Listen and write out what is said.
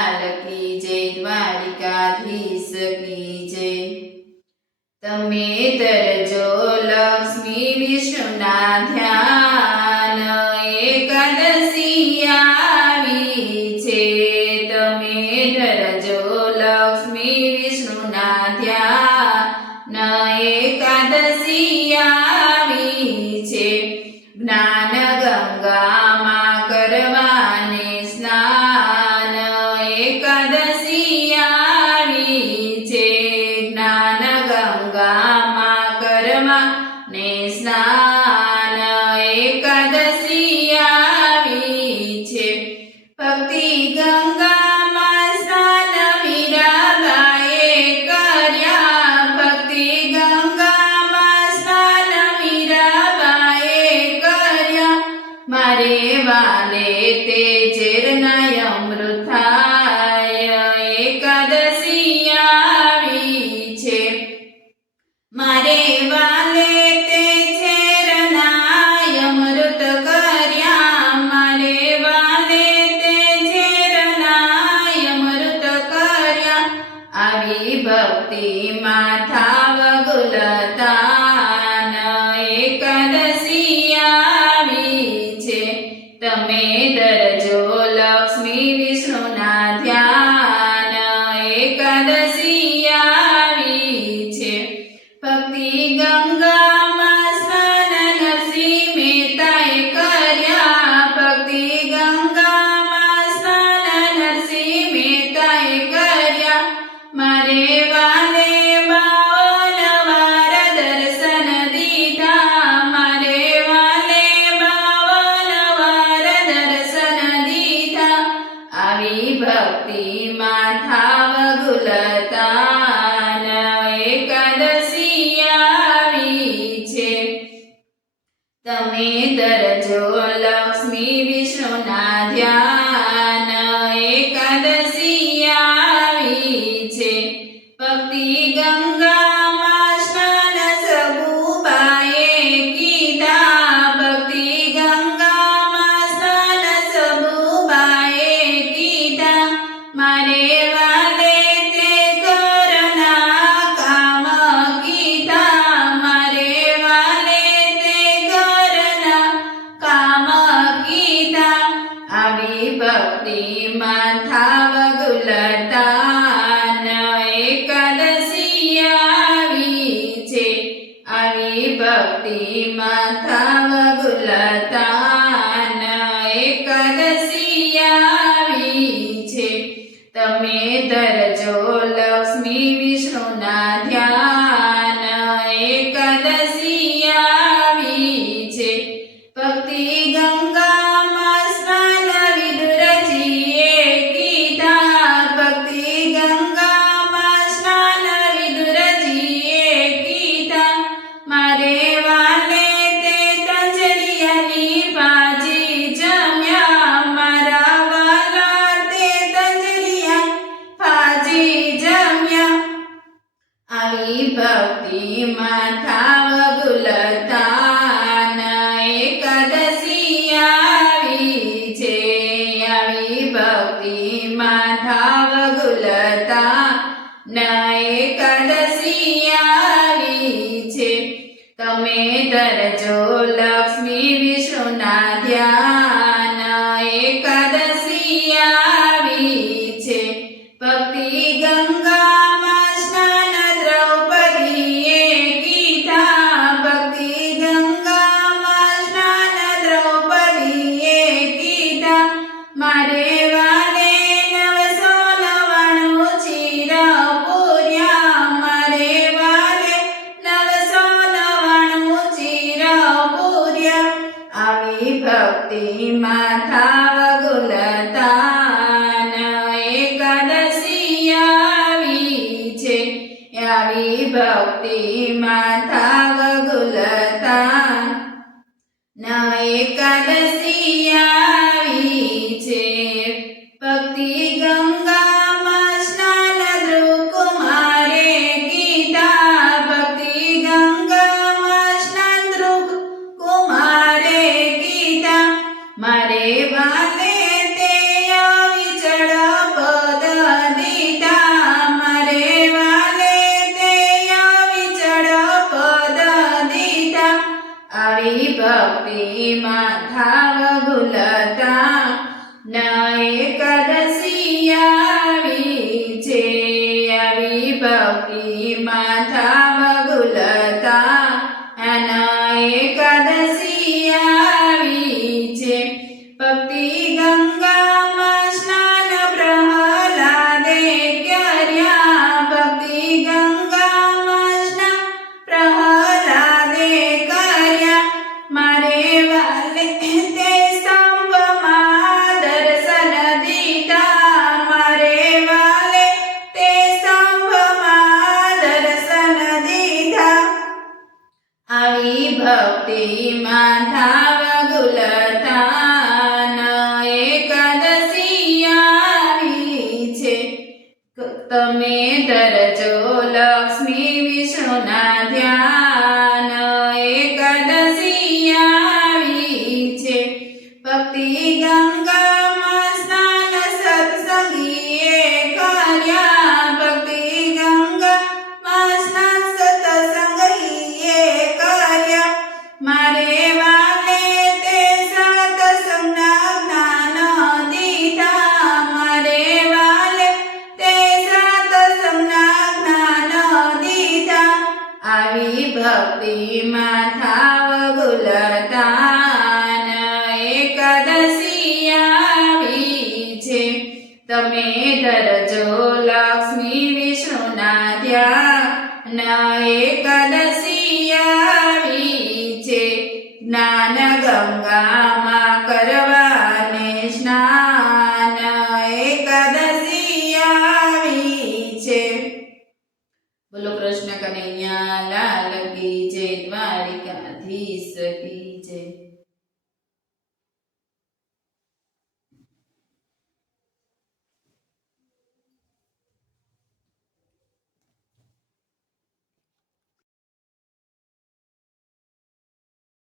લાલ કી જય, દ્વારિકાધીશ કી જય। તમે ધરજો લક્ષ્મી વિષ્ણુના ધ્યાન, એકાદશી આવી છે। તમે ધરજો લક્ષ્મી વિષ્ણુના ધ્યાન, એકાદશી આવી છે। જ્ઞાન ગંગામાં કરવાને સ્નાન, એકાદશી આવી છે। જ્ઞાન ગંગામાં કરવાને સ્નાન, એકાદશી આવી છે। ભક્તિ ગંગામાં સ્નાન મીરાબાઈએ કર્યા, ભક્તિ ગંગામાં સ્નાન મીરાબાઈએ કર્યા। મારે વાલે તે ઝેરના અમૃત થાય, એકાદશી આવી છે। મારે વાલે તે ઝેરના અમૃત કર્યા, મારે વાલે તે ઝેરના અમૃત કર્યા। આવી ભક્તિમાં થાવ ગુલતાન, એકાદશી આવી છે। તમે ધરજો લક્ષ્મી વિષ્ણુના ધ્યાન, એકાદશી આવી છે। ભક્તિ ગંગામાં સ્નાન નરસિંહ મહેતાએ કર્યા, ભક્તિ ગંગામાં સ્નાન નરસિંહ મહેતાએ કર્યા। મારે વાલે 52 વાર દર્શન દીધા, મારે વાલે 52 વાર દર્શન દીધા। આવી ભક્તિમાં થાવ ગુલતાન, એકાદશી આવી છે। તમે ધરજો લક્ષ્મી વિષ્ણુના ધ્યાન, એકાદશી આવી છે। ભક્તિ ગંગામાં સ્નાન સબુબાઈએ કીધા, ભક્તિ ગંગામાં સ્નાન સબુબાઈએ કીધા। મારે વાલે તે ઘરના કામ કીધા, મારે વાલે તે ઘરના કામ કીધા। આવી ભક્તિમાં થાવ ગુલતાન, એકાદશી આવી છે। આવી ભક્તિમાં થાવ ગુલતાન, એકાદશી આવી છે। તમે ધરજો લક્ષ્મી વિષ્ણુના ધ્યાન, એકાદશી આવી છે। ભક્તિ ગંગામાં સ્નાન વિદુરજીએ કીધા, ભક્તિ ગંગામાં સ્નાન વિદુરજીએ કીધા। મારે વાલે તે તંજલિયાની ભાજી જમ્યા, મારા વાલા તે તંજલિયા ભાજી જમ્યા। આવી ભક્તિમાં થાવ ગુલતાન, એકાદશી આવી છે। આવી ભક્તિમાં થાવ ગુલતાન, એકાદશી આવી છે। તમે ધરજો લક્ષ્મી વિષ્ણુના ધ્યાન, એકાદશી આવી છે। ભક્તિ ગંગામાં સ્નાન દ્રૌપદીએ કીધા, ભક્તિ ગંગામાં સ્નાન દ્રૌપદીએ કીધા। મારે વાલે 999 ચીર પૂર્યા, મારે વાલે 999 ચીર પૂર્યા। આવી ભક્તિમાં થાવ ગુલતાન, એકાદશી આવી છે। આવી ભક્તિમાં થાવ ગુલતાન, એકાદશી આવી છે। ભક્તિ ગંગામાં સ્નાન ધ્રુવ કુમારે કીધા, ભક્તિ ગંગામાં સ્નાન ધ્રુવ કુમારે કીધા। મારે વાલે તે અવિચળ પદ તમે ધરજો લક્ષ્મી વિષ્ણુના ધ્યાન એકાદશી આવી છે ભક્તિ ગંગામાં સ્નાન સત્સંગીએ કર્યા ભક્તિ ગંગામાં સ્નાન સત્સંગીએ કર્યા મારે વાલે તે સત્સંગના જ્ઞાન દીધા મારે વાલે તે સત્સંગના જ્ઞાન દીધા આવી ભક્તિમાં થાવ ગુલતાન એકાદશી આવી છે તમે ધરજો લક્ષ્મી વિષ્ણુના ધ્યાન એકાદશી આવી છે જ્ઞાન ગંગામાં કરવાને સ્નાન એકાદશી આવી છે બોલો કૃષ્ણ કનૈયા લાલ કી જય દ્વારિકાધીશ કી જય